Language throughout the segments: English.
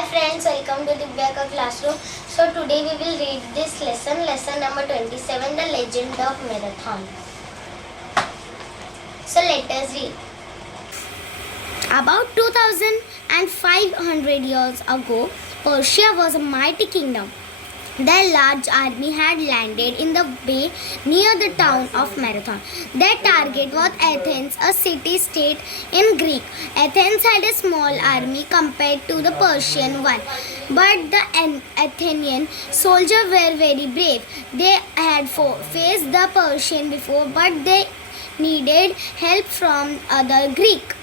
Hi friends, welcome to Dibiya classroom. So today we will read this lesson number 27, The Legend of Marathon. So let us read. About 2500 years ago, Persia was a mighty kingdom. Their large army had landed in the bay near the town of Marathon. Their target was Athens, a city-state in Greek. Athens had a small army compared to the Persian one, but the Athenian soldiers were very brave. They had faced the Persian before, but they needed help from other Greek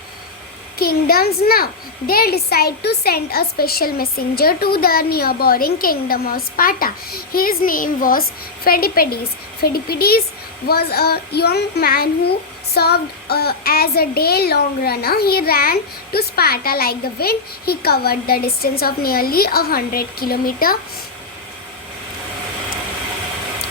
kingdoms now. They decided to send a special messenger to the neighboring kingdom of Sparta. His name was Phidippides. Phidippides was a young man who served as a day-long runner. He ran to Sparta like the wind. He covered the distance of nearly 100 kilometers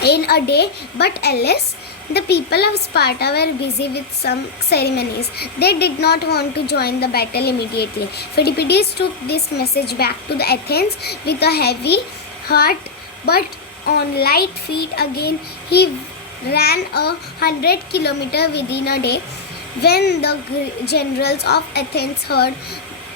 in a day, but alas, the people of Sparta were busy with some ceremonies. They did not want to join the battle immediately. Phidippides took this message back to the Athens with a heavy heart, but on light feet again. He ran 100 kilometers within a day. When the generals of Athens heard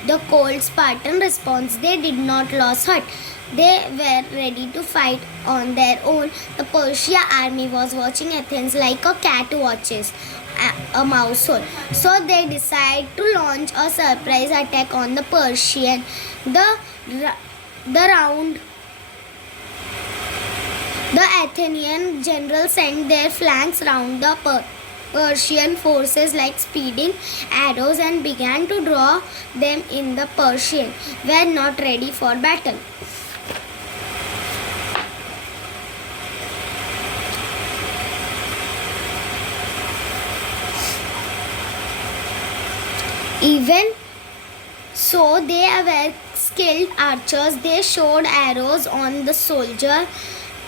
the cold Spartan response, they did not lose heart. They were ready to fight on their own. The Persian army was watching Athens like a cat watches a mouse hole. So they decided to launch a surprise attack on the Persian. The Athenian generals sent their flanks round the Persian forces like speeding arrows and began to draw them in. The Persians were not ready for battle. Even so, they were skilled archers. They shot arrows on the soldier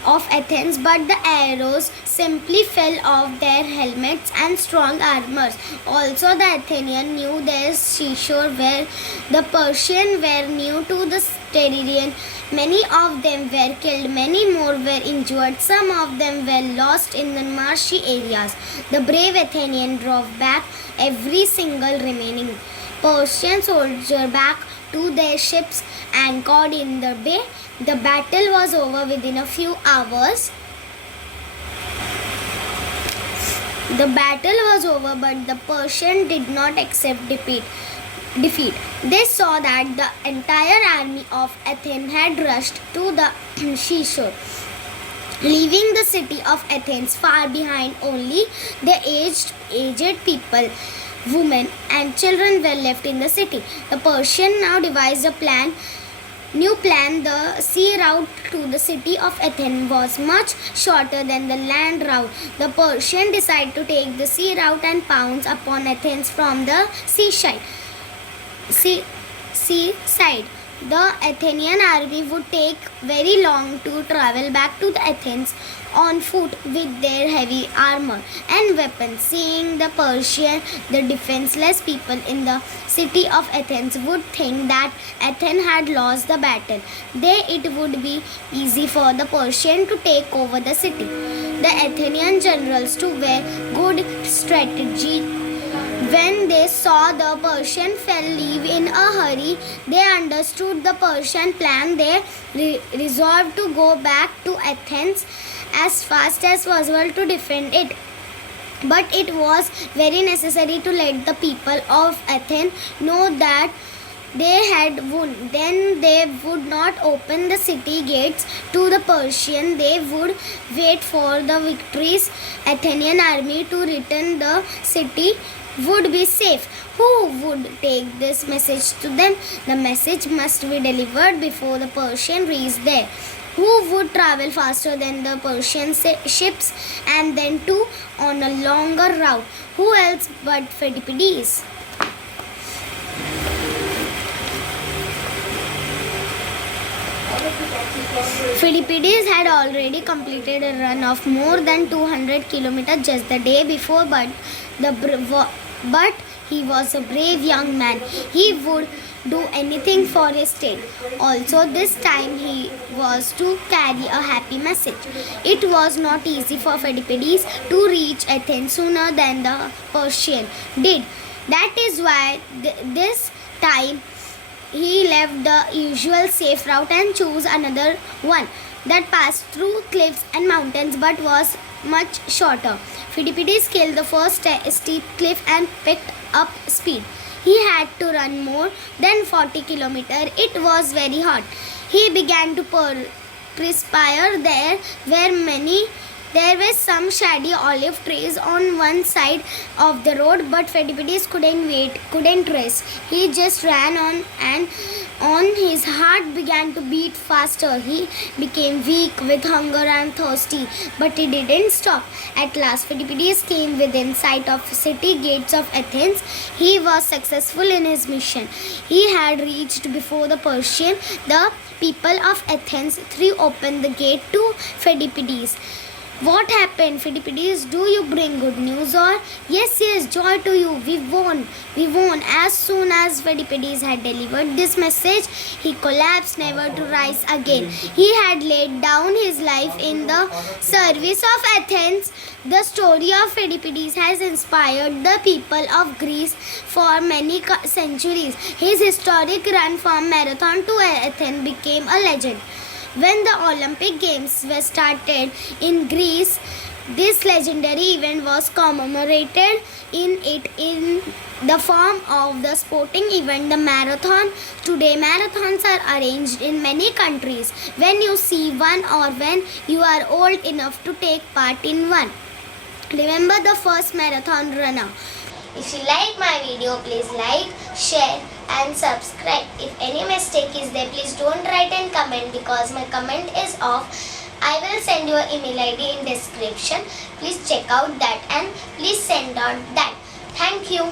of Athens, but the arrows simply fell off their helmets and strong armors. Also, the Athenians knew their seashore where the Persians were new to the terrain. Many of them were killed, many more were injured, some of them were lost in the marshy areas. The brave Athenians drove back every single remaining Persian soldier back to their ships anchored in the bay. The battle was over within a few hours. The battle was over, but the Persians did not accept defeat. They saw that the entire army of Athens had rushed to the seashore, leaving the city of Athens far behind. Only the aged people, women and children were left in the city. The Persians now devised a new plan. The sea route to the city of Athens was much shorter than the land route. The Persians decided to take the sea route and pounce upon Athens from the seaside. The Athenian army would take very long to travel back to the Athens on foot with their heavy armor and weapons. Seeing the Persian, the defenseless people in the city of Athens would think that Athens had lost the battle. It would be easy for the Persian to take over the city. The Athenian generals too were good strategy. When they saw the Persian leave in a hurry, they understood the Persian plan. They resolved to go back to Athens as fast as possible to defend it. But it was very necessary to let the people of Athens know that they had won. Then they would not open the city gates to the Persian. They would wait for the victorious Athenian army to return. The city would be safe. Who would take this message to them? The message must be delivered before the Persian reached there. Who would travel faster than the Persian ships and then too on a longer route? Who else but Phidippides? Phidippides had already completed a run of more than 200 kilometers just the day before, but he was a brave young man. He would do anything for his state. Also, this time he was to carry a happy message. It was not easy for Pheidippides to reach Athens sooner than the Persian did. That is why this time he left the usual safe route and chose another one that passed through cliffs and mountains but was much shorter. Pheidippides scaled the first steep cliff and picked up speed. He had to run more than 40 kilometers. It was very hot. He began to perspire. There were some shady olive trees on one side of the road, but Pheidippides couldn't rest. He just ran on, and his heart began to beat faster. He became weak with hunger and thirsty, but he didn't stop. At last, Pheidippides came within sight of city gates of Athens. He was successful in his mission. He had reached before the Persian. The people of Athens threw open the gate to Pheidippides. What happened, Pheidippides? Do you bring good news or? Yes, joy to you. We won. As soon as Pheidippides had delivered this message, he collapsed, never to rise again. He had laid down his life in the service of Athens. The story of Pheidippides has inspired the people of Greece for many centuries. His historic run from Marathon to Athens became a legend. When the Olympic Games were started in Greece, this legendary event was commemorated in the form of the sporting event, the marathon. Today, marathons are arranged in many countries. When you see one or when you are old enough to take part in one, remember the first marathon runner. If you like my video, please like, share and subscribe. If any mistake is there, please don't write and comment because my comment is off. I will send you an email ID in description. Please check out that and please send out that. Thank you.